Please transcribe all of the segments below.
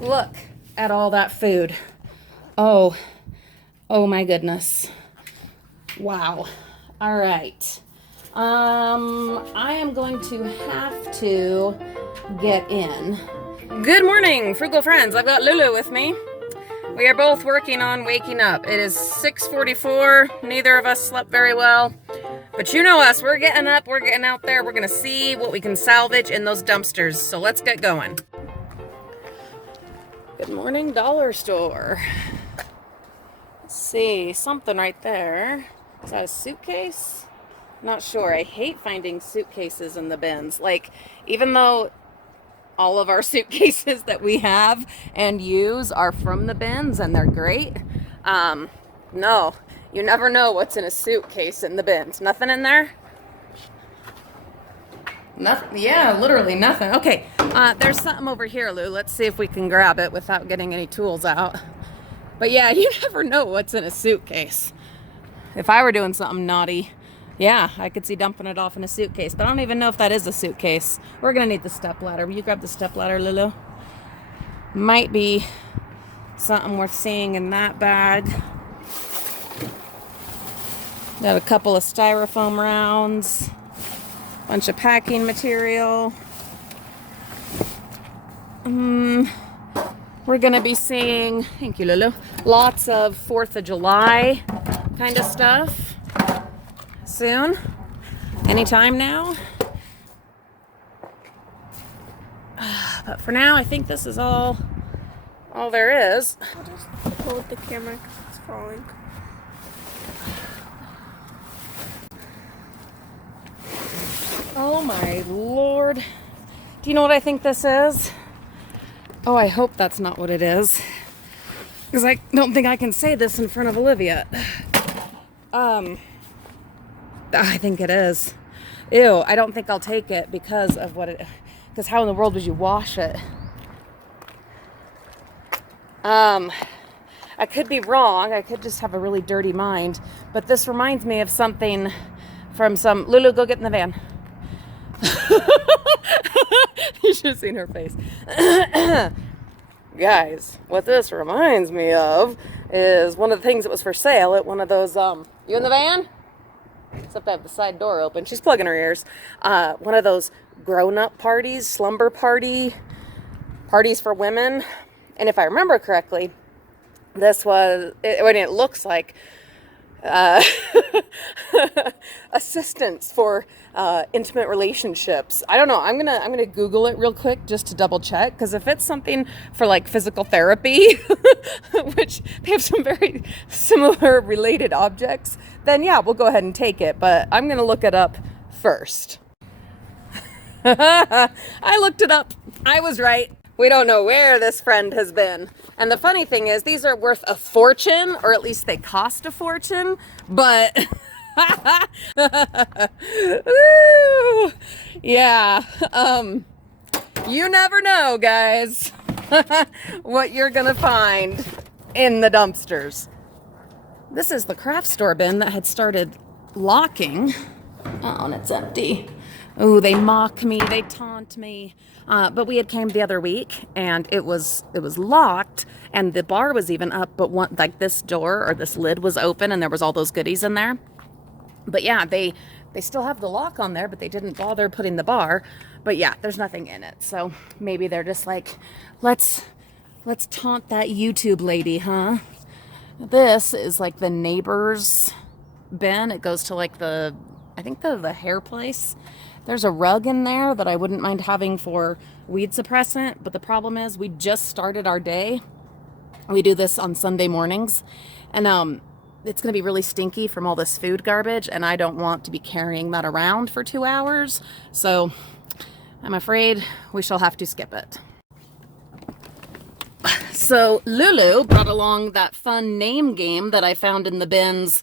Look at all that food. Oh, oh my goodness. Wow. All right. I am going to have to get in. Good morning, Frugal friends. I've got Lulu with me. We are both working on waking up. It is 6:44. Neither of us slept very well. But you know us, we're getting up, we're getting out there, we're gonna see what we can salvage in those dumpsters. So let's get going. Good morning, dollar store. Let's see, something right there. Is that a suitcase? Not sure. I hate finding suitcases in the bins. Like, even though all of our suitcases that we have and use are from the bins and they're great, no, you never know what's in a suitcase in the bins. Nothing in there? Nothing. Yeah, literally nothing. Okay, there's something over here, Lou. Let's see if we can grab it without getting any tools out. But yeah, you never know what's in a suitcase. If I were doing something naughty, yeah, I could see dumping it off in a suitcase. But I don't even know if that is a suitcase. We're gonna need the step ladder. Will you grab the step ladder, Lulu? Might be something worth seeing in that bag. Got a couple of styrofoam rounds, bunch of packing material. We're gonna be seeing, thank you, Lulu, lots of 4th of July kind of stuff soon. Anytime now. But for now, I think this is all there is. I'll just hold the camera because it's falling. Oh my Lord. Do you know what I think this is? Oh, I hope that's not what it is. Because I don't think I can say this in front of Olivia. I think it is. Ew, I don't think I'll take it because of what it... Because how in the world would you wash it? I could be wrong. I could just have a really dirty mind. But this reminds me of something from some... Lulu, go get in the van. You should have seen her face. Guys, what this reminds me of is one of the things that was for sale at one of those, you in the van? Except I have the side door open. She's plugging her ears. One of those grown-up parties, slumber parties for women. And if I remember correctly, this was, it looks like assistance for intimate relationships. I don't know. I'm gonna Google it real quick just to double check, because if it's something for like physical therapy, which they have some very similar related objects, then yeah, we'll go ahead and take it. But I'm gonna look it up first. I looked it up. I was right. We don't know where this friend has been. And the funny thing is, these are worth a fortune, or at least they cost a fortune, but ooh, yeah, you never know, guys, what you're gonna find in the dumpsters. This is the craft store bin that had started locking. Oh, and it's empty. Oh, they mock me, they taunt me. But we had came the other week and it was locked and the bar was even up, but one, like this door or this lid was open and there was all those goodies in there. But yeah, they still have the lock on there, but they didn't bother putting the bar. But yeah, there's nothing in it. So maybe they're just like, let's taunt that YouTube lady, huh? This is like the neighbor's bin. It goes to like I think the hair place. There's a rug in there that I wouldn't mind having for weed suppressant, but the problem is we just started our day. We do this on Sunday mornings, and it's going to be really stinky from all this food garbage, and I don't want to be carrying that around for 2 hours, so I'm afraid we shall have to skip it. So Lulu brought along that fun name game that I found in the bins.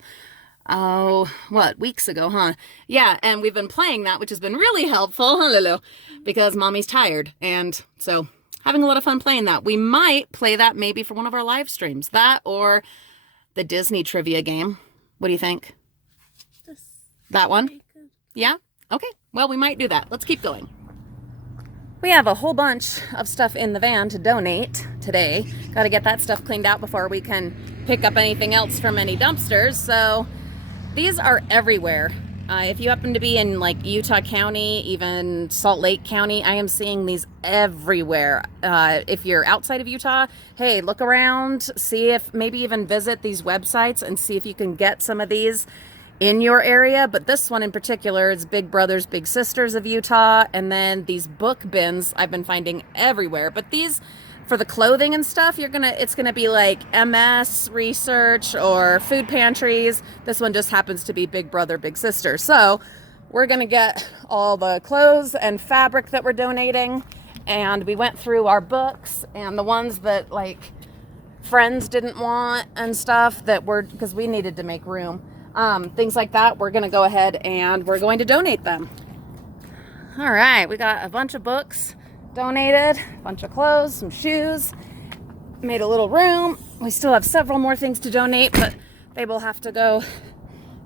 Oh, what, weeks ago, huh? Yeah, and we've been playing that, which has been really helpful, huh, Lulu? Because mommy's tired, and so having a lot of fun playing that. We might play that maybe for one of our live streams. That or the Disney trivia game. What do you think? That one? Yeah? Okay, well, we might do that. Let's keep going. we have a whole bunch of stuff in the van to donate today. Got to get that stuff cleaned out before we can pick up anything else from any dumpsters. So these are everywhere. If you happen to be in like Utah County, even Salt Lake County, I am seeing these everywhere. If you're outside of Utah, hey, look around, see if maybe even visit these websites and see if you can get some of these in your area. But this one in particular is Big Brothers Big Sisters of Utah, and then these book bins I've been finding everywhere. But these for the clothing and stuff, it's gonna be like MS Research or food pantries. This one just happens to be Big Brother Big Sister. So we're gonna get all the clothes and fabric that we're donating, and we went through our books and the ones that like friends didn't want and stuff that were, because we needed to make room, things like that. We're gonna go ahead and we're going to donate them. All right, we got a bunch of books donated, a bunch of clothes, some shoes, made a little room. We still have several more things to donate, but they will have to go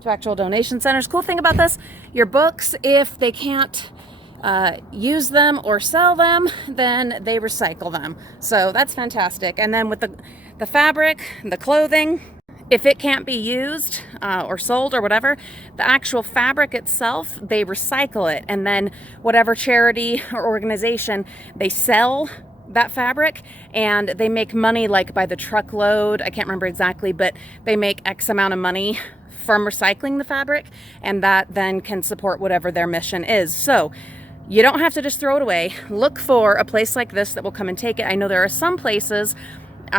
to actual donation centers. Cool thing about this, your books, if they can't use them or sell them, then they recycle them. So that's fantastic. And then with the fabric, the clothing, if it can't be used or sold or whatever, the actual fabric itself, they recycle it. And then whatever charity or organization, they sell that fabric and they make money like by the truckload. I can't remember exactly, but they make X amount of money from recycling the fabric, and that then can support whatever their mission is. So you don't have to just throw it away. Look for a place like this that will come and take it. I know there are some places,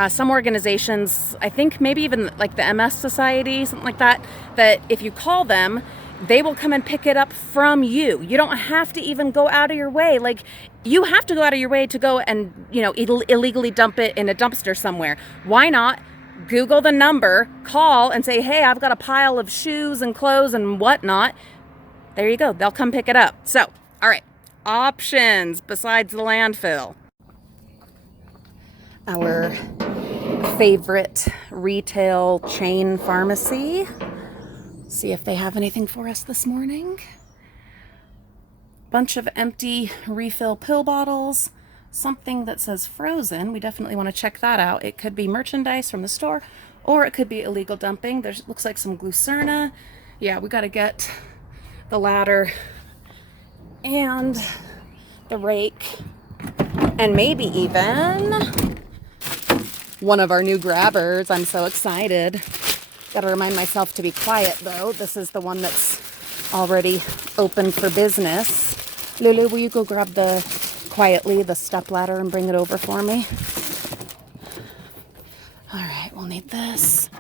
some organizations, I think maybe even like the MS Society, something like that, that if you call them, they will come and pick it up from you. You don't have to even go out of your way. Like, you have to go out of your way to go and, you know, illegally dump it in a dumpster somewhere. Why not Google the number, call and say, hey, I've got a pile of shoes and clothes and whatnot. There you go. They'll come pick it up. So, all right, options besides the landfill. Our favorite retail chain pharmacy. See if they have anything for us this morning. Bunch of empty refill pill bottles. Something that says frozen. We definitely want to check that out. It could be merchandise from the store, or it could be illegal dumping. There's looks like some Glucerna. Yeah, we got to get the ladder and the rake, and maybe even one of our new grabbers. I'm so excited. Got to remind myself to be quiet though. This is the one that's already open for business. Lulu, will you go grab the step ladder and bring it over for me? All right, we'll need this.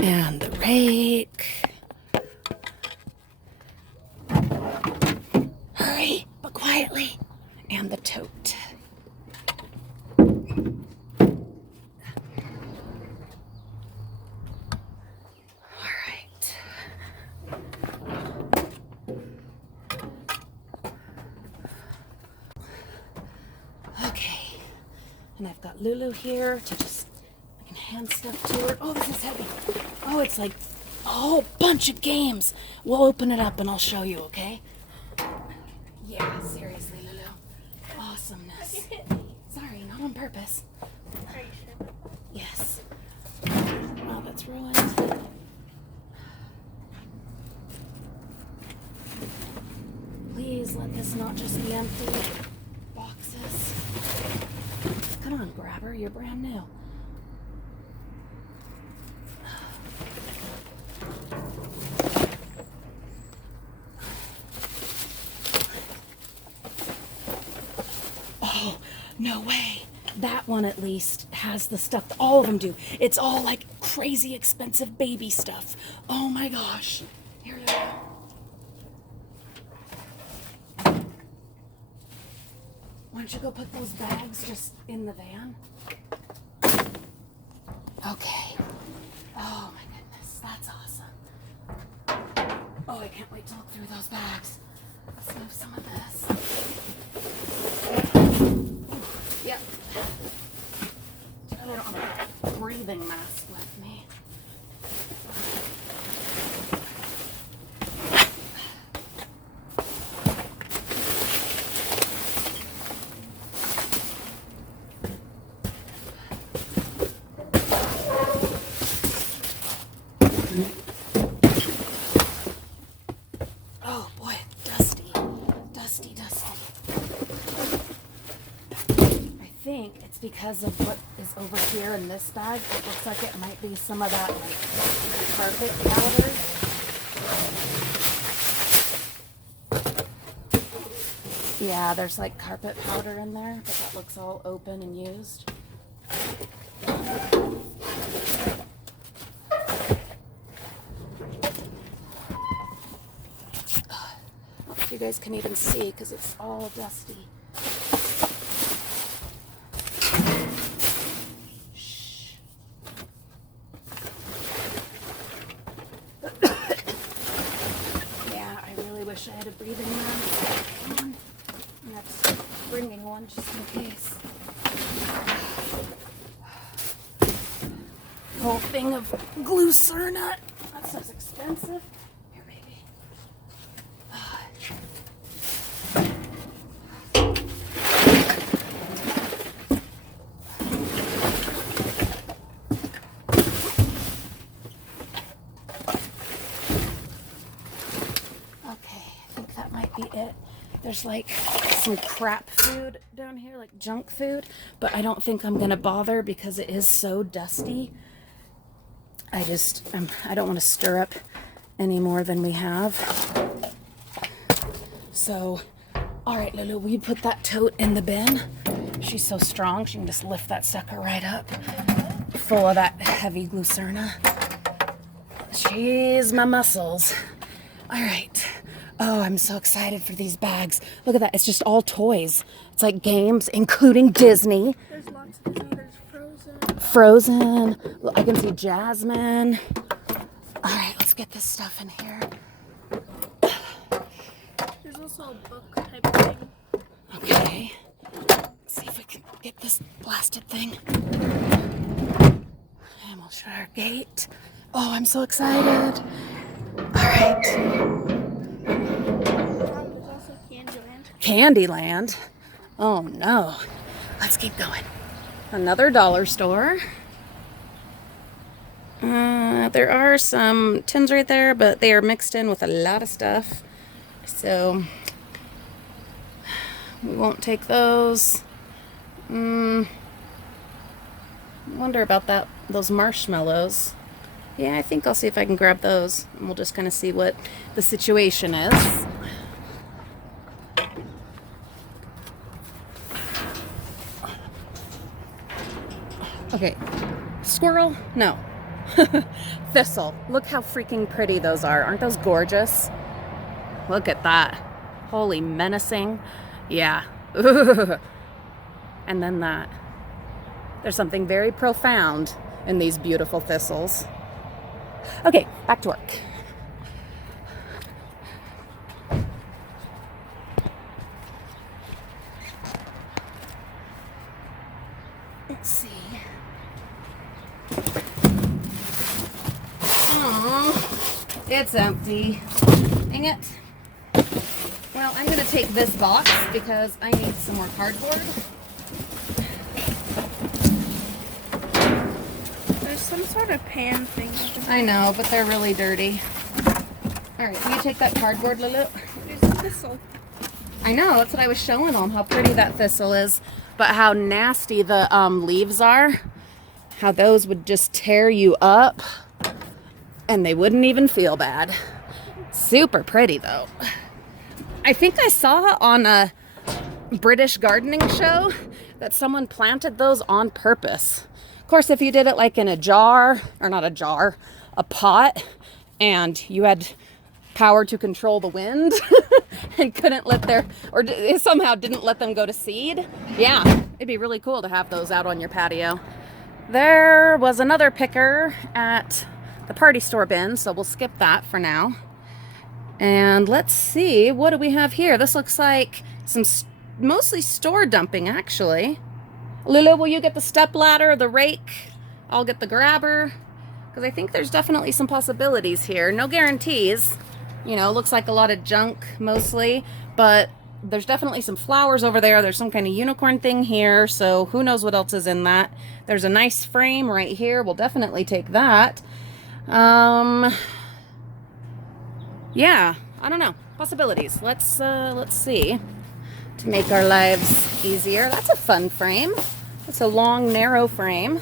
And the rake. Hurry, but quietly. And the tote. And I've got Lulu here to just, I can hand stuff to her. Oh, this is heavy. Oh, it's like a whole bunch of games. We'll open it up and I'll show you, okay? Yeah, seriously, Lulu. Awesomeness. Sorry, not on purpose. Are you sure? Yes. Oh, that's ruined. Please let this not just be empty boxes. Come on, grabber, you're brand new. Oh, no way. That one at least has the stuff that all of them do. It's all like crazy expensive baby stuff. Oh my gosh. Here you go. Why don't you go put those bags just in the van? Okay. Oh my goodness, that's awesome. Oh, I can't wait to look through those bags. Let's move some of this. Yep. I don't have a breathing mask with me. think it's because of what is over here in this bag. It looks like it might be some of that like carpet powder. Yeah, there's like carpet powder in there, but that looks all open and used. I don't know if you guys can even see because it's all dusty. Shh. Yeah, I really wish I had a breathing mask on. I'm just bringing one just in case. Whole thing of glucerna. That stuff's expensive. Here, baby. Okay, I think that might be it. There's like some crap food down here, like junk food, but I don't think I'm gonna bother because it is so dusty. I don't want to stir up any more than we have. So, all right, Lulu, will you put that tote in the bin? She's so strong, she can just lift that sucker right up, full of that heavy glucerna. She's my muscles. All right. Oh, I'm so excited for these bags. Look at that. It's just all toys. It's like games, including Disney. There's lots of Disney. There's Frozen. Frozen. I can see Jasmine. All right, let's get this stuff in here. There's also a book type thing. Okay. Let's see if we can get this blasted thing. And we'll shut our gate. Oh, I'm so excited. All right. There's also Candyland. Candyland? Oh no. Let's keep going. Another dollar store. There are some tins right there, but they are mixed in with a lot of stuff. So we won't take those. Wonder about those marshmallows. Yeah, I think I'll see if I can grab those, and we'll just kind of see what the situation is. Okay, squirrel? No. Thistle. Look how freaking pretty those are. Aren't those gorgeous? Look at that. Holy menacing. Yeah. And then that. There's something very profound in these beautiful thistles. Okay, back to work. Let's see. Oh, it's empty. Dang it. Well, I'm going to take this box because I need some more cardboard. There's some sort of pan thing. I know, but they're really dirty. All right, can you take that cardboard, Lulu? There's a thistle. I know, that's what I was showing them, how pretty that thistle is, but how nasty the leaves are. How those would just tear you up, and they wouldn't even feel bad. Super pretty, though. I think I saw on a British gardening show that someone planted those on purpose. Of course, if you did it like in a jar, or not a jar, a pot, and you had power to control the wind and couldn't let somehow didn't let them go to seed, yeah, it'd be really cool to have those out on your patio. There was another picker at the party store bin, so we'll skip that for now. And let's see, what do we have here? This looks like some mostly store dumping, actually. Lulu, will you get the step ladder, the rake? I'll get the grabber, because I think there's definitely some possibilities here. No guarantees. You know, looks like a lot of junk mostly, but there's definitely some flowers over there. There's some kind of unicorn thing here, so who knows what else is in that. There's a nice frame right here. We'll definitely take that. Yeah, I don't know. Possibilities. Let's see. To make our lives easier. That's a fun frame. It's a long, narrow frame.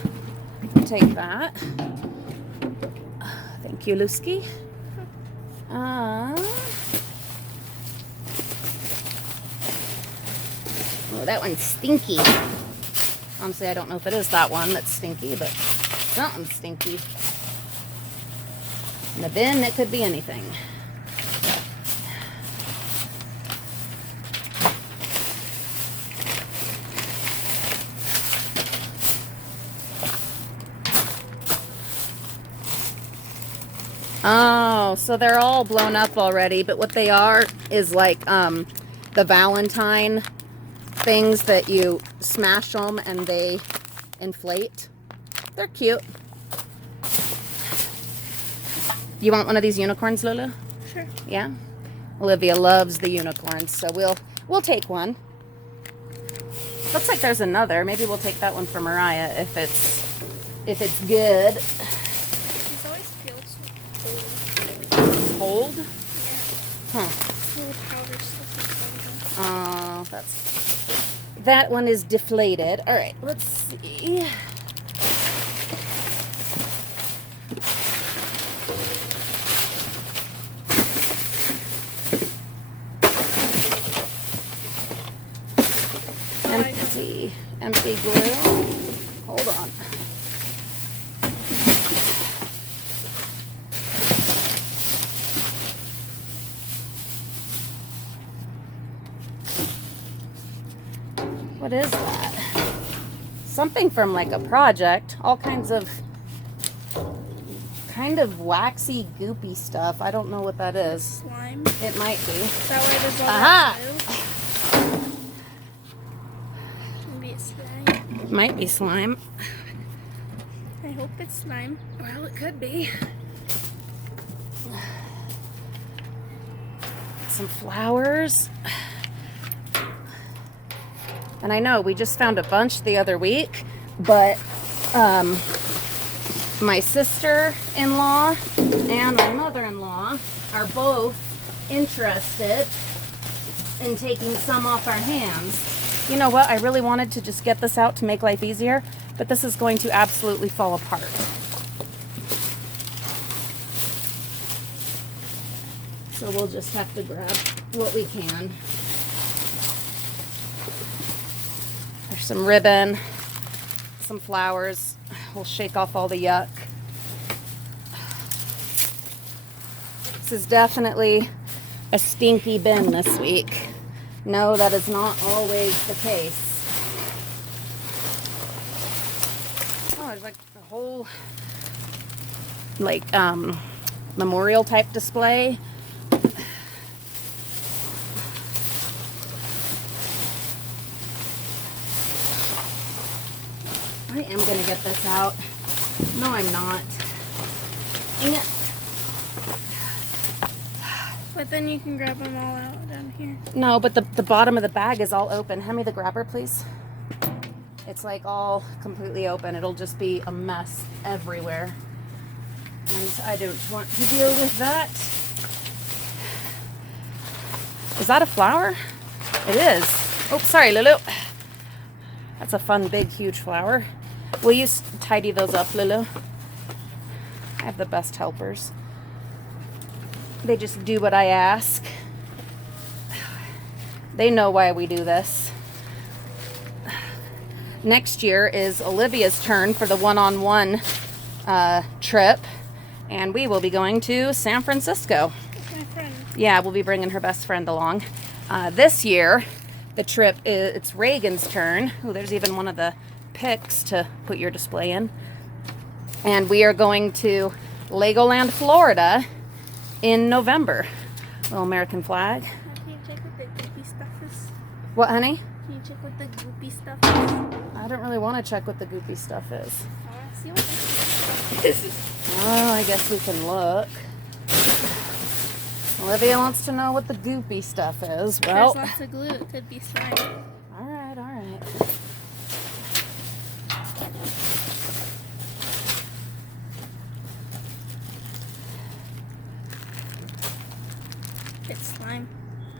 Take that. Thank you, Lusky. Oh, that one's stinky. Honestly, I don't know if it is that one that's stinky, but something's stinky. In the bin, it could be anything. Oh, so they're all blown up already, but what they are is like the Valentine things that you smash them and they inflate. They're cute. You want one of these unicorns, Lulu? Sure. Yeah? Olivia loves the unicorns, so we'll take one. Looks like there's another. Maybe we'll take that one for Mariah if it's good. She's always feels so cold. Cold? Yeah. Huh. Little powder stuff. Oh, that one is deflated. All right, let's see. Empty glue. Hold on. What is that? Something from like a project. All kinds of kind of waxy, goopy stuff. I don't know what that is. Slime. It might be. Is that where there's all Aha! that glue? Maybe it's slime. It might be slime. I hope it's slime. Well, it could be. Some flowers. And I know we just found a bunch the other week, but my sister-in-law and my mother-in-law are both interested in taking some off our hands. You know what? I really wanted to just get this out to make life easier, but this is going to absolutely fall apart. So we'll just have to grab what we can. There's some ribbon, some flowers. We'll shake off all the yuck. This is definitely a stinky bin this week. No, that is not always the case. Oh, there's like a whole memorial type display. I am going to get this out. No, I'm not. Dang it. But then you can grab them all out down here. No, but the bottom of the bag is all open. Hand me the grabber, please. It's like all completely open. It'll just be a mess everywhere. And I don't want to deal with that. Is that a flower? It is. Oh, sorry, Lulu. That's a fun, big, huge flower. Will you tidy those up, Lulu? I have the best helpers. They just do what I ask. They know why we do this. Next year is Olivia's turn for the one-on-one trip, and we will be going to San Francisco. With my friend. Yeah, we'll be bringing her best friend along. This year, the trip it's Reagan's turn. Oh, there's even one of the picks to put your display in. And we are going to Legoland, Florida in November. Little American flag. Can you check what the goopy stuff is? What, honey? Can you check what the goopy stuff is? I don't really want to check what the goopy stuff is. I want to see what this is. Oh, I guess we can look. Olivia wants to know what the goopy stuff is. Well, There's lots of glue. It could be slime. all right, all right. It's slime.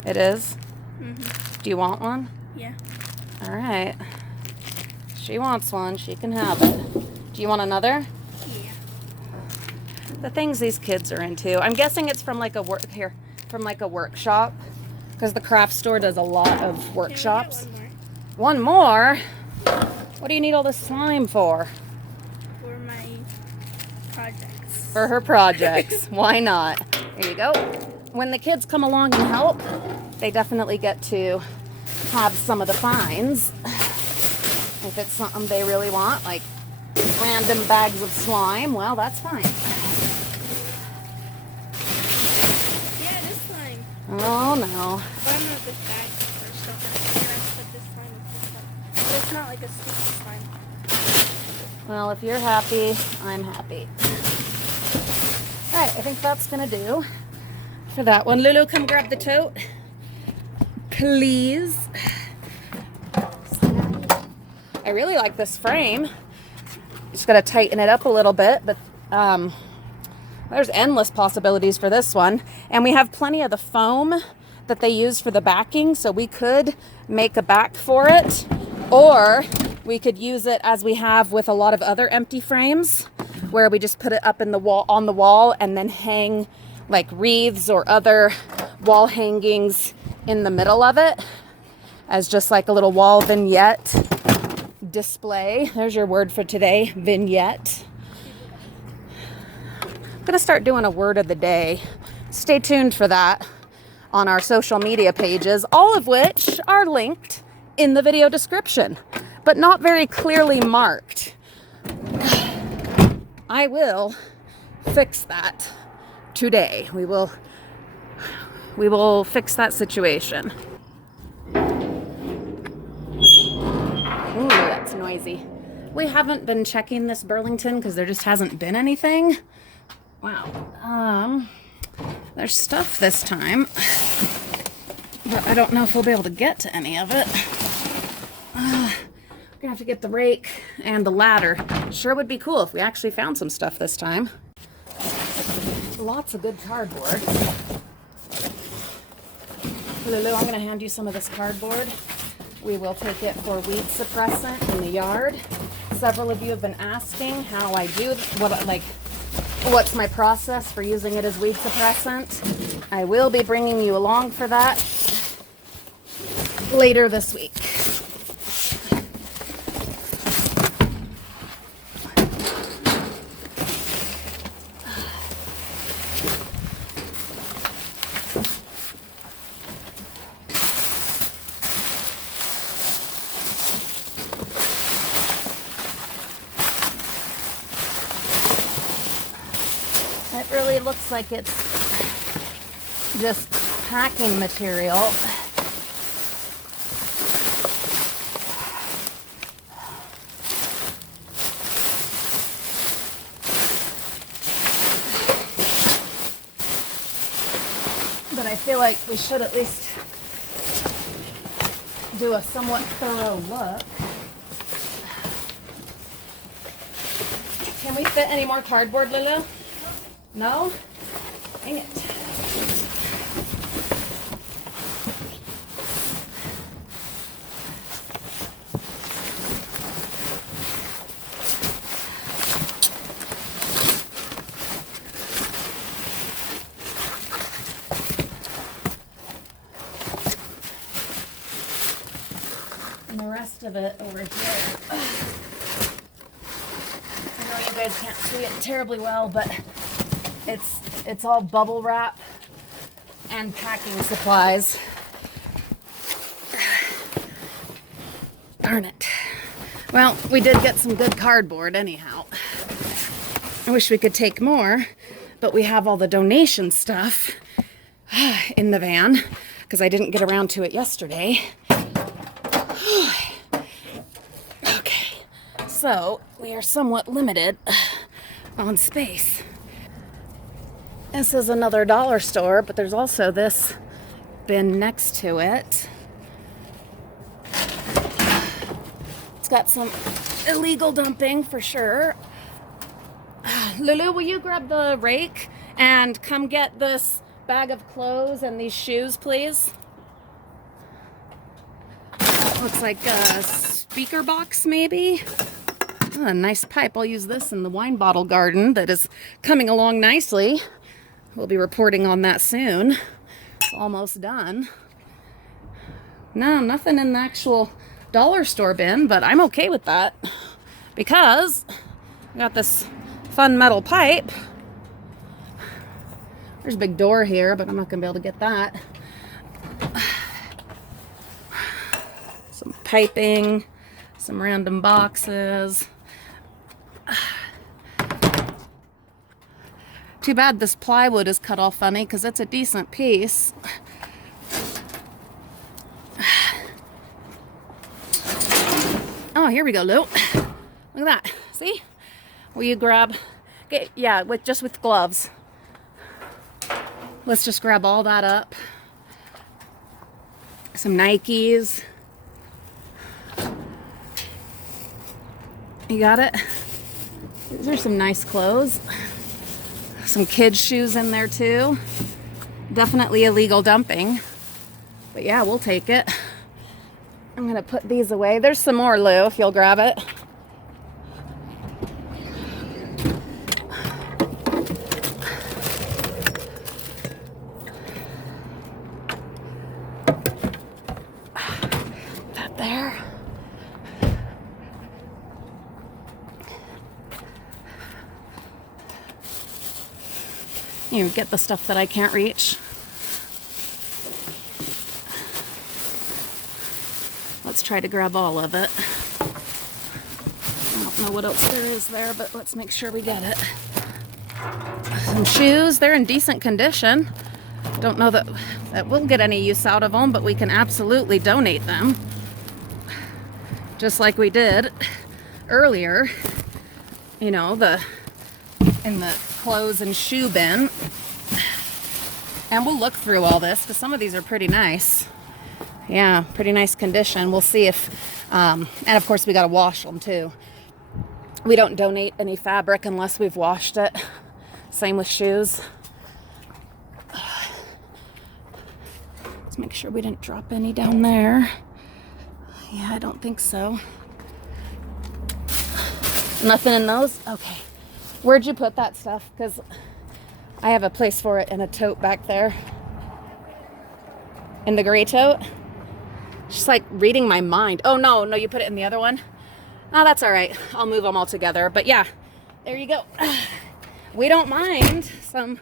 It is? Mm-hmm. Do you want one? Yeah. All right. she wants one, she can have it. Do you want another? Yeah. The things these kids are into. I'm guessing it's from like a workshop, because the craft store does a lot of workshops. Can we get One more? What do you need all this slime for? for my projects? For her projects. Why not? There you go. When the kids come along and help, they definitely get to have some of the finds. If it's something they really want, like random bags of slime, well, that's fine. Yeah, this slime. Oh, no. But I'm not this bag for stuff. I'm gonna put this slime with this stuff. But it's not like a sticky slime. Well, if you're happy, I'm happy. All right, I think that's going to do for that one. Lulu, come grab the tote, please. I really like this frame. Just got to tighten it up a little bit, but there's endless possibilities for this one. And we have plenty of the foam that they use for the backing, so we could make a back for it, or we could use it as we have with a lot of other empty frames, where we just put it up in the wall, on the wall, and then hang like wreaths or other wall hangings in the middle of it as just like a little wall vignette display. There's your word for today, vignette. I'm gonna start doing a word of the day. Stay tuned for that on our social media pages, all of which are linked in the video description, but not very clearly marked. I will fix that today. We will fix that situation. Ooh, that's noisy. We haven't been checking this Burlington because there just hasn't been anything. Wow. There's stuff this time, but I don't know if we'll be able to get to any of it. We're gonna have to get the rake and the ladder. Sure would be cool if we actually found some stuff this time. Lots of good cardboard. Lulu, I'm gonna hand you some of this cardboard. We will take it for weed suppressant in the yard. Several of you have been asking how I do, what's my process for using it as weed suppressant. I will be bringing you along for that later this week. It really looks like it's just packing material. But I feel like we should at least do a somewhat thorough look. Can we fit any more cardboard, Lulu? No? Dang it. And the rest of it over here. I know you guys can't see it terribly well, but it's all bubble wrap and packing supplies. Darn it. Well, we did get some good cardboard anyhow. I wish we could take more, but we have all the donation stuff in the van because I didn't get around to it yesterday. Okay, so we are somewhat limited on space. This is another dollar store, but there's also this bin next to it. It's got some illegal dumping for sure. Lulu, will you grab the rake and come get this bag of clothes and these shoes, please? Looks like speaker box maybe. Oh, a nice pipe. I'll use this in the wine bottle garden that is coming along nicely. We'll be reporting on that soon. It's almost done. No, nothing in the actual dollar store bin, but I'm okay with that because I got this fun metal pipe. There's a big door here, but I'm not gonna be able to get that. Some piping, some random boxes. Too bad this plywood is cut all funny because it's a decent piece. Oh, here we go, Lou. Look at that. See? Will you grab? Okay, yeah, just with gloves. Let's just grab all that up. Some Nikes. You got it? These are some nice clothes. Some kids' shoes in there too. Definitely illegal dumping. But yeah, we'll take it. I'm gonna put these away. There's some more, Lou, if you'll grab it. That there. You get the stuff that I can't reach. Let's try to grab all of it. I don't know what else there is there, but let's make sure we get it. Some shoes, they're in decent condition. Don't know that we'll get any use out of them, but we can absolutely donate them. Just like we did earlier, you know, in the clothes and shoe bin. And we'll look through all this because some of these are pretty nice. Yeah, pretty nice condition. We'll see if, and of course we got to wash them too. We don't donate any fabric unless we've washed it. Same with shoes. Let's make sure we didn't drop any down there. Yeah, I don't think so. Nothing in those? Okay. Where'd you put that stuff? Because I have a place for it in a tote back there. In the gray tote? She's like reading my mind. Oh, no, you put it in the other one? Oh, that's all right. I'll move them all together. But yeah, there you go. We don't mind some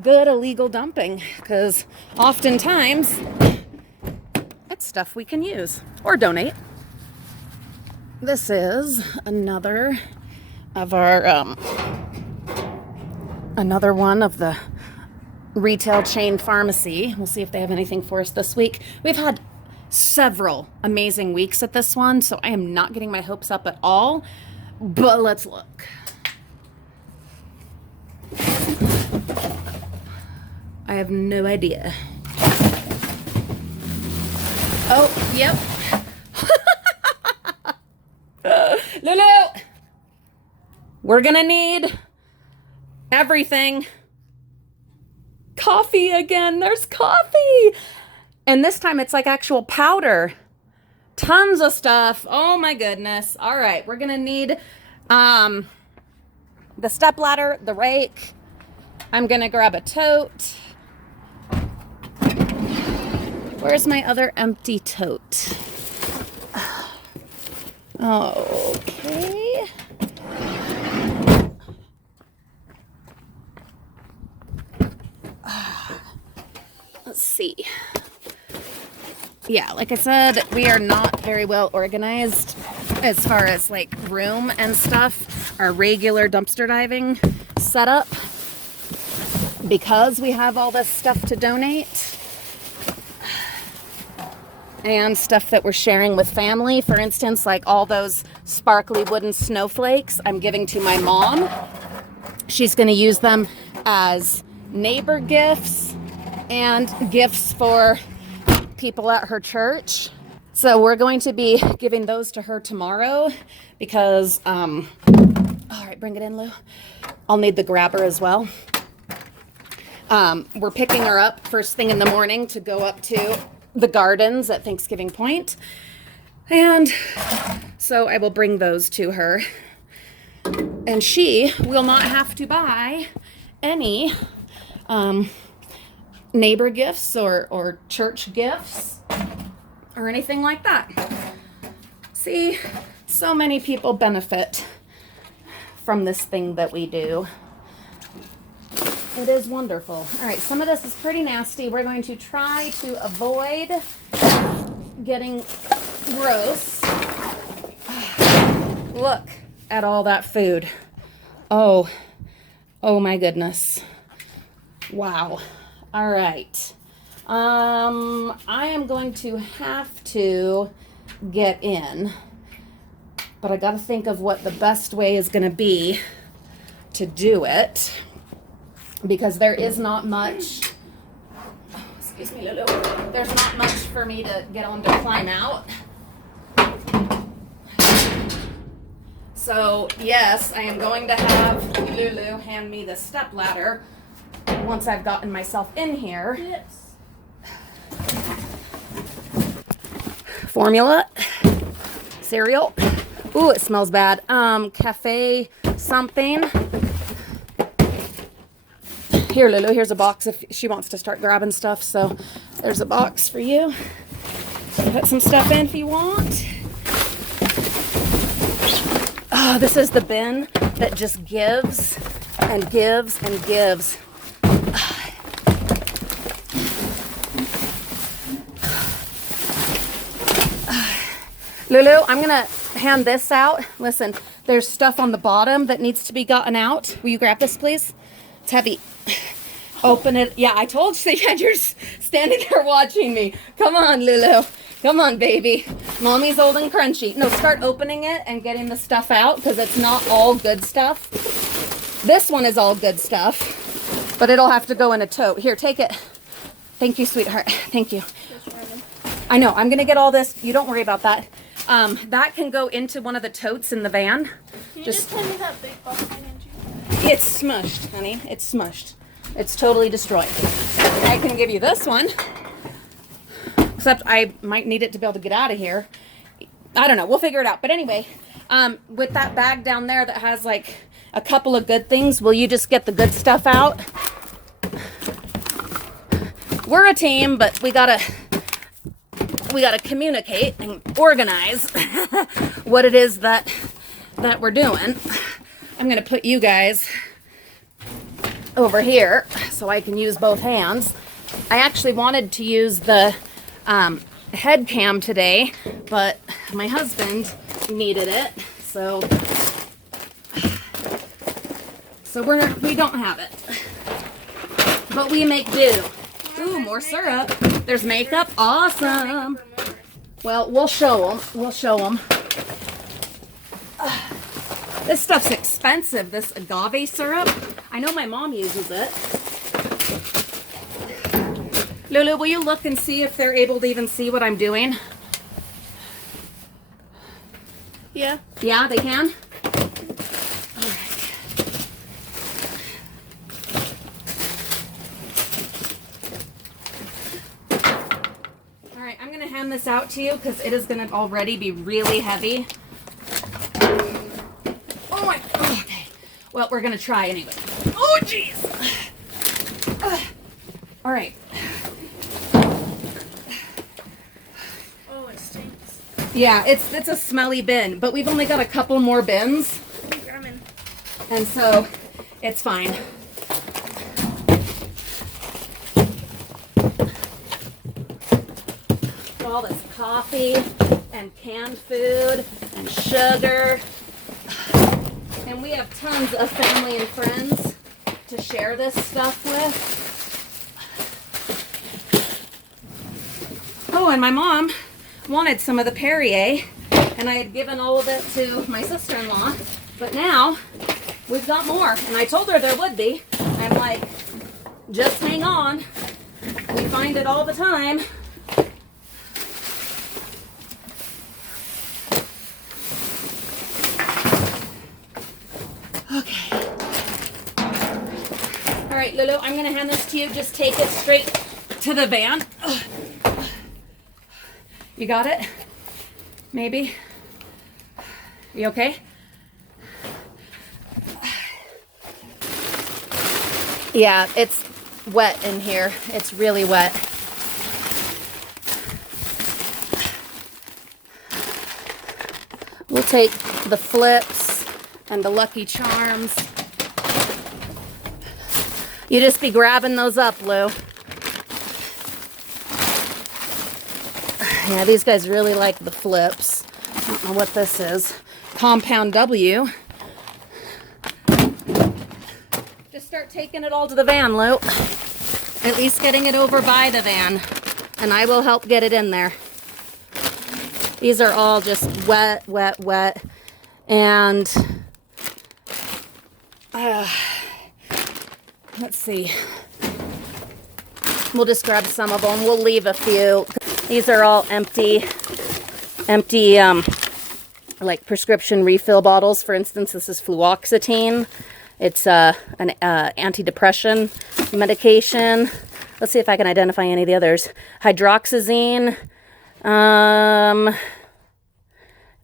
good illegal dumping because oftentimes it's stuff we can use or donate. This is another of our, another one of the retail chain pharmacy. We'll see if they have anything for us this week. We've had several amazing weeks at this one, so I am not getting my hopes up at all, but let's look. I have no idea. Oh, yep. Lulu! We're gonna need everything. Coffee again. There's coffee. And this time it's like actual powder. Tons of stuff. Oh my goodness. All right. We're going to need the stepladder, the rake. I'm going to grab a tote. Where's my other empty tote? Okay. Let's see. Yeah, like I said, we are not very well organized as far as like room and stuff. Our regular dumpster diving setup, because we have all this stuff to donate and stuff that we're sharing with family. For instance, like all those sparkly wooden snowflakes I'm giving to my mom. She's going to use them as neighbor gifts and gifts for people at her church. So we're going to be giving those to her tomorrow because, all right, bring it in, Lou. I'll need the grabber as well. We're picking her up first thing in the morning to go up to the gardens at Thanksgiving Point. And So I will bring those to her. And she will not have to buy any neighbor gifts or church gifts or anything like that. See, so many people benefit from this thing that we do. It is wonderful. All right, some of this is pretty nasty. We're going to try to avoid getting gross. Look at all that food. Oh my goodness. Wow. All right. I am going to have to get in, but I got to think of what the best way is going to be to do it, because there is not much, excuse me, Lulu, there's not much for me to get on to climb out. So yes, I am going to have Lulu hand me the step ladder once I've gotten myself in here. Yes. Formula, cereal. Ooh, it smells bad. Cafe something. Here, Lulu, here's a box if she wants to start grabbing stuff. So there's a box for you. Put some stuff in if you want. Oh, this is the bin that just gives and gives and gives. Lulu, I'm going to hand this out. Listen, there's stuff on the bottom that needs to be gotten out. Will you grab this, please? It's heavy. Open it. Yeah, I told you. Yeah, you're standing there watching me. Come on, Lulu. Come on, baby. Mommy's old and crunchy. No, start opening it and getting the stuff out, because it's not all good stuff. This one is all good stuff, but it'll have to go in a tote. Here, take it. Thank you, sweetheart. Thank you. I know. I'm going to get all this. You don't worry about that. That can go into one of the totes in the van. Can you just hand me that big box I handed you? It's smushed, honey. It's smushed. It's totally destroyed. I can give you this one. Except I might need it to be able to get out of here. I don't know. We'll figure it out. But anyway, with that bag down there that has like a couple of good things, will you just get the good stuff out? We're a team, but we gotta communicate and organize what it is that we're doing. I'm gonna put you guys over here so I can use both hands. I actually wanted to use the head cam today, but my husband needed it, so we don't have it, but we make do. Ooh, more syrup. There's makeup. Awesome. Well, we'll show them. We'll show them. This stuff's expensive, this agave syrup. I know my mom uses it. Lulu, will you look and see if they're able to even see what I'm doing? Yeah. Yeah, they can? All right, I'm going to hand this out to you because it is going to already be really heavy. Oh my, okay. Well, we're going to try anyway. Oh, jeez. All right. Oh, it stinks. Yeah, it's a smelly bin, but we've only got a couple more bins, and so it's fine. All this coffee and canned food and sugar, and we have tons of family and friends to share this stuff with. Oh, and my mom wanted some of the Perrier, and I had given all of it to my sister-in-law, but now we've got more, and I told her there would be. I'm like, just hang on. We find it all the time. Okay. All right, Lulu, I'm going to hand this to you. Just take it straight to the van. You got it? Maybe? You okay? Yeah, it's wet in here. It's really wet. We'll take the flips and the Lucky Charms. You just be grabbing those up, Lou. Yeah, these guys really like the flips. I don't know what this is. Compound W. Just start taking it all to the van, Lou. At least getting it over by the van. And I will help get it in there. These are all just wet, wet, wet. And let's see. We'll just grab some of them. We'll leave a few. These are all empty, like prescription refill bottles. For instance, this is fluoxetine. It's an antidepressant medication. Let's see if I can identify any of the others. Hydroxyzine.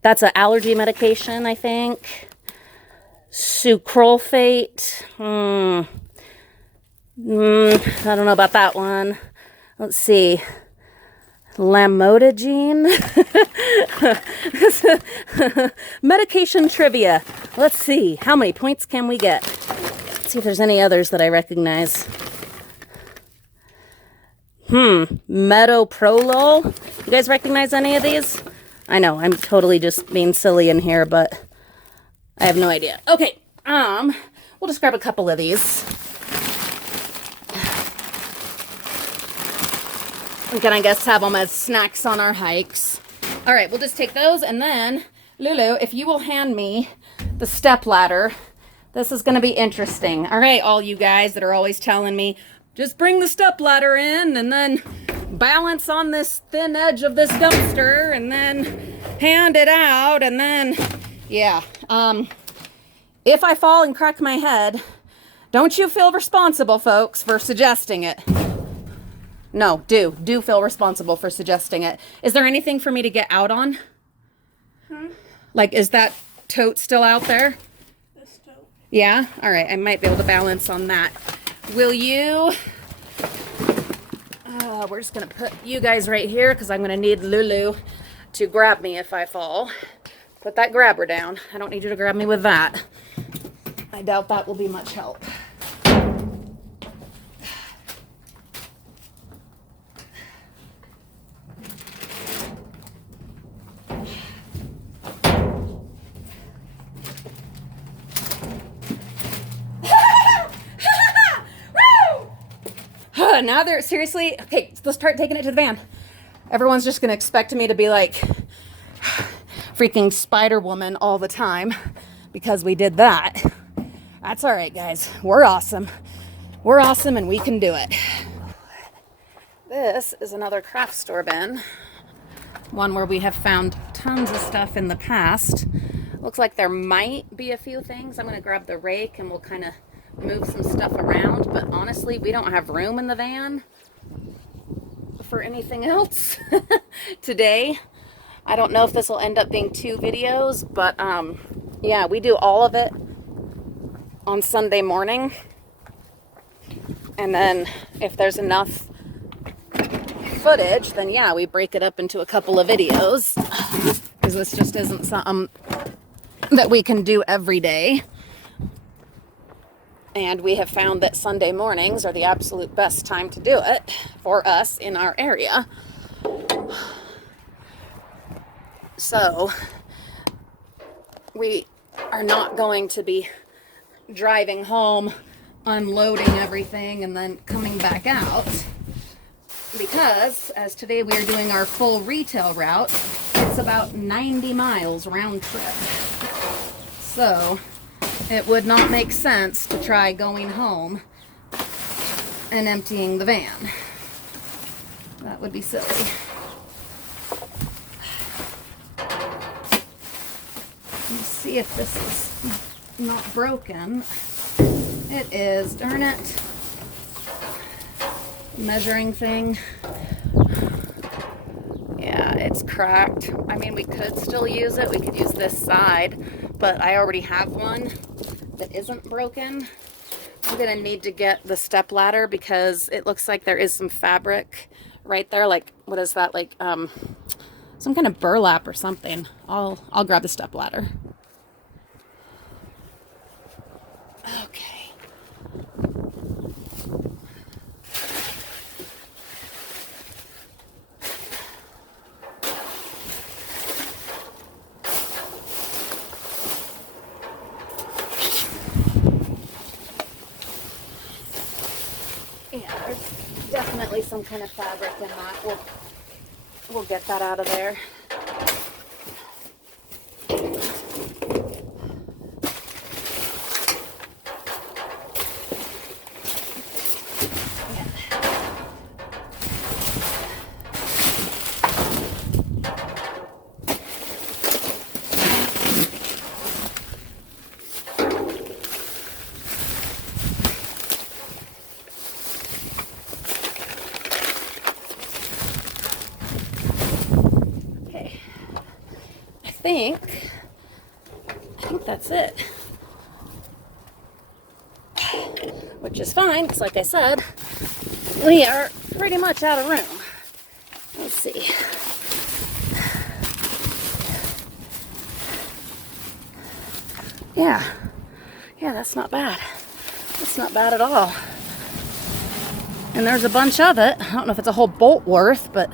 That's an allergy medication, I think. Sucralfate. I don't know about that one. Let's see. Lamotagine. Medication trivia. Let's see. How many points can we get? Let's see if there's any others that I recognize. Metoprolol. You guys recognize any of these? I know, I'm totally just being silly in here, but I have no idea. Okay, we'll just grab a couple of these. We can, I guess, have them as snacks on our hikes. All right, we'll just take those, and then, Lulu, if you will hand me the step ladder, this is going to be interesting. All right, all you guys that are always telling me, just bring the step ladder in, and then balance on this thin edge of this dumpster, and then hand it out, and then, yeah. If I fall and crack my head, don't you feel responsible, folks, for suggesting it. No, do feel responsible for suggesting it. Is there anything for me to get out on? Like, is that tote still out there? This tote. Yeah? All right, I might be able to balance on that. Will you... we're just going to put you guys right here because I'm going to need Lulu to grab me if I fall. Put that grabber down. I don't need you to grab me with that. I doubt that will be much help. Now they're seriously okay. Let's start taking it to the van. Everyone's just gonna expect me to be like freaking Spider-Woman all the time because we did that. That's all right, guys. We're awesome. We're awesome, and we can do it. This is another craft store bin, one where we have found tons of stuff in the past. Looks like there might be a few things. I'm gonna grab the rake and we'll kind of move some stuff around, but honestly, we don't have room in the van for anything else today. I don't know if this will end up being 2 videos, but yeah, we do all of it on Sunday morning, and then if there's enough footage, then yeah, we break it up into a couple of videos, because this just isn't something that we can do every day. And we have found that Sunday mornings are the absolute best time to do it for us in our area. So we are not going to be driving home, unloading everything, and then coming back out. Because as today we are doing our full retail route, it's about 90 miles round trip. So it would not make sense to try going home and emptying the van. That would be silly. Let's see if this is not broken. It is, darn it. Measuring thing. Yeah, Yeah, it's cracked. I mean, we could still use it. We could use this side, but I already have one that isn't broken. I'm gonna need to get the step ladder because it looks like there is some fabric right there. Like, what is that? Like, some kind of burlap or something. I'll grab the step ladder. Okay. Yeah, there's definitely some kind of fabric in that. We'll get that out of there. I think that's it. Which is fine, because like I said, we are pretty much out of room. Let's see. Yeah, that's not bad. That's not bad at all. And there's a bunch of it. I don't know if it's a whole bolt worth, but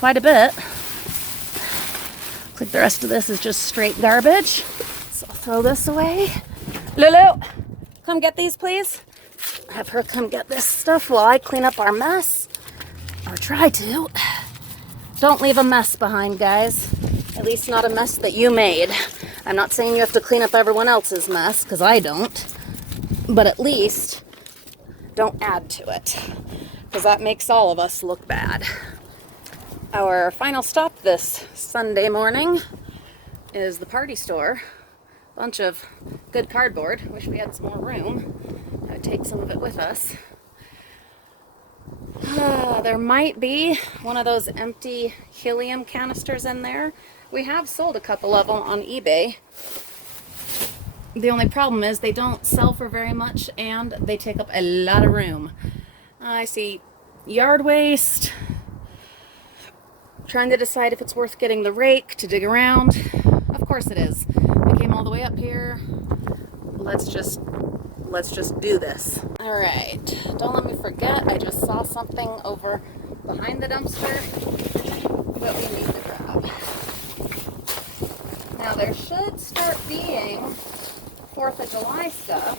quite a bit. Looks like the rest of this is just straight garbage. So I'll throw this away. Lulu, come get these, please. Have her come get this stuff while I clean up our mess. Or try to. Don't leave a mess behind, guys. At least not a mess that you made. I'm not saying you have to clean up everyone else's mess, because I don't. But at least don't add to it, because that makes all of us look bad. Our final stop this Sunday morning is the party store. Bunch of good cardboard. Wish we had some more room. I would take some of it with us. There might be one of those empty helium canisters in there. We have sold a couple of them on eBay. The only problem is they don't sell for very much and they take up a lot of room. I see yard waste. Trying to decide if it's worth getting the rake to dig around. Of course it is. We came all the way up here. Let's just do this. All right, don't let me forget, I just saw something over behind the dumpster that we need to grab. Now there should start being 4th of July stuff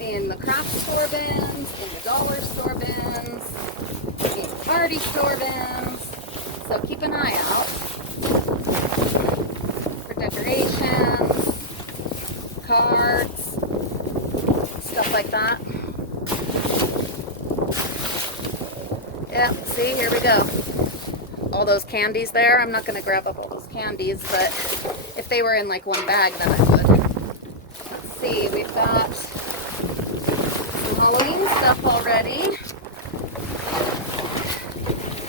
in the craft store bins, in the dollar store bins, in the party store bins. So keep an eye out for decorations, cards, stuff like that. Yeah, see, here we go. All those candies there. I'm not going to grab up all those candies, but if they were in like one bag, then I would. Let's see, we've got some Halloween stuff already.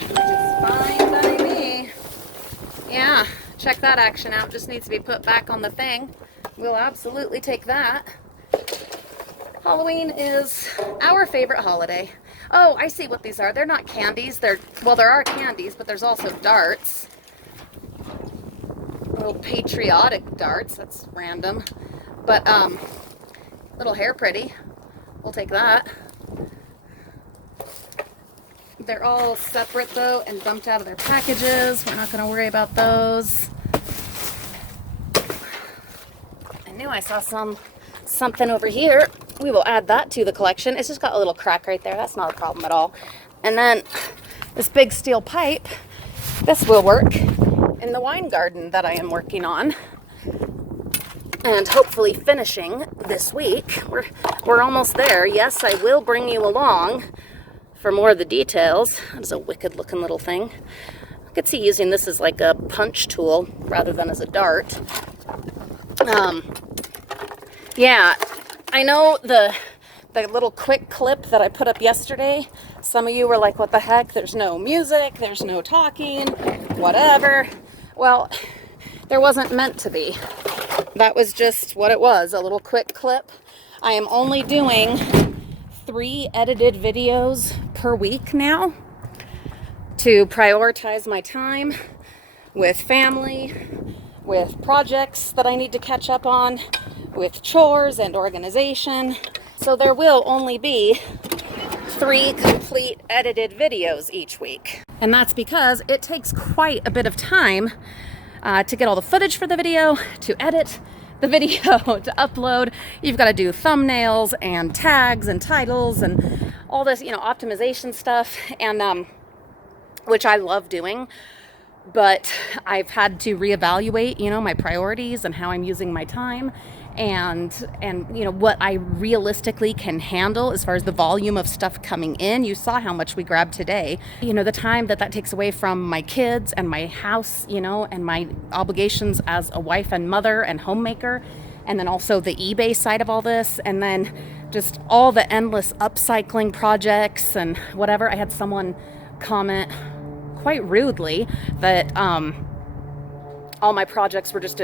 Which is fine by me. Yeah, check that action out. Just needs to be put back on the thing. We'll absolutely take that. Halloween is our favorite holiday. Oh, I see what these are. They're not candies. Well, there are candies, but there's also darts. Little patriotic darts. That's random. But, little hair pretty. We'll take that. They're all separate, though, and dumped out of their packages. We're not going to worry about those. I knew I saw something over here. We will add that to the collection. It's just got a little crack right there. That's not a problem at all. And then this big steel pipe, this will work in the wine garden that I am working on and hopefully finishing this week. We're almost there. Yes, I will bring you along for more of the details. That's a wicked looking little thing. I could see using this as like a punch tool rather than as a dart. Yeah, I know the little quick clip that I put up yesterday Some of you were like, what the heck? There's no music, there's no talking, whatever. Well, there wasn't meant to be. That was just what it was, a little quick clip. I am only doing 3 edited videos per week now to prioritize my time with family, with projects that I need to catch up on, with chores and organization. So there will only be 3 complete edited videos each week. And that's because it takes quite a bit of time to get all the footage for the video, to edit the video, to upload. You've got to do thumbnails and tags and titles and all this, optimization stuff, and which I love doing. But I've had to reevaluate, my priorities and how I'm using my time, and what I realistically can handle as far as the volume of stuff coming in. You saw how much we grabbed today. The time that takes away from my kids and my house, and my obligations as a wife and mother and homemaker, and then also the eBay side of all this, and then just all the endless upcycling projects and whatever. I had someone comment quite rudely that all my projects were just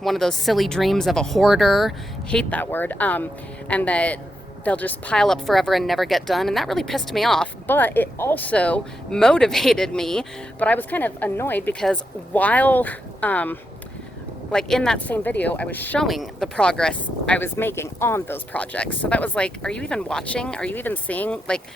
one of those silly dreams of a hoarder. Hate that word. And that they'll just pile up forever and never get done. And that really pissed me off, but it also motivated me. But I was kind of annoyed because while like in that same video, I was showing the progress I was making on those projects. So that was like, are you even watching? Are you even seeing? Like,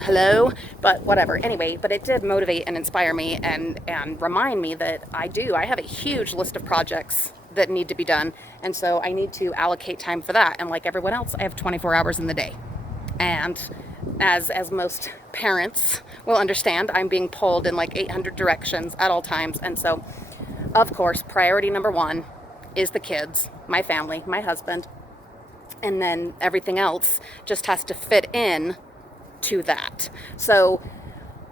hello? But whatever. Anyway, but it did motivate and inspire me and remind me that I have a huge list of projects that need to be done, and so I need to allocate time for that. And like everyone else, I have 24 hours in the day, and as most parents will understand, I'm being pulled in like 800 directions at all times. And so of course priority number 1 is the kids, my family, my husband, and then everything else just has to fit in to that. So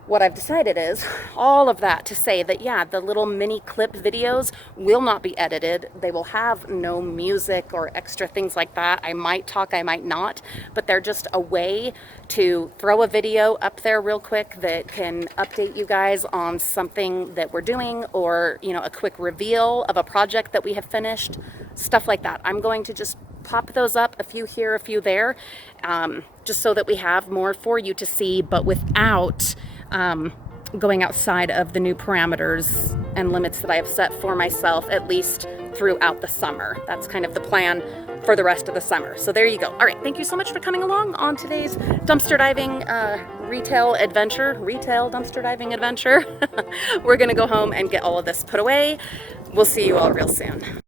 what I've decided is all of that to say that, yeah, the little mini clip videos will not be edited. They will have no music or extra things like that. I might talk, I might not, but they're just a way to throw a video up there real quick that can update you guys on something that we're doing, or, a quick reveal of a project that we have finished, stuff like that. I'm going to just pop those up, a few here, a few there, just so that we have more for you to see, but without going outside of the new parameters and limits that I have set for myself, at least throughout the summer. That's kind of the plan for the rest of the summer. So there you go. All right, thank you so much for coming along on today's dumpster diving retail dumpster diving adventure. We're gonna go home and get all of this put away. We'll see you all real soon.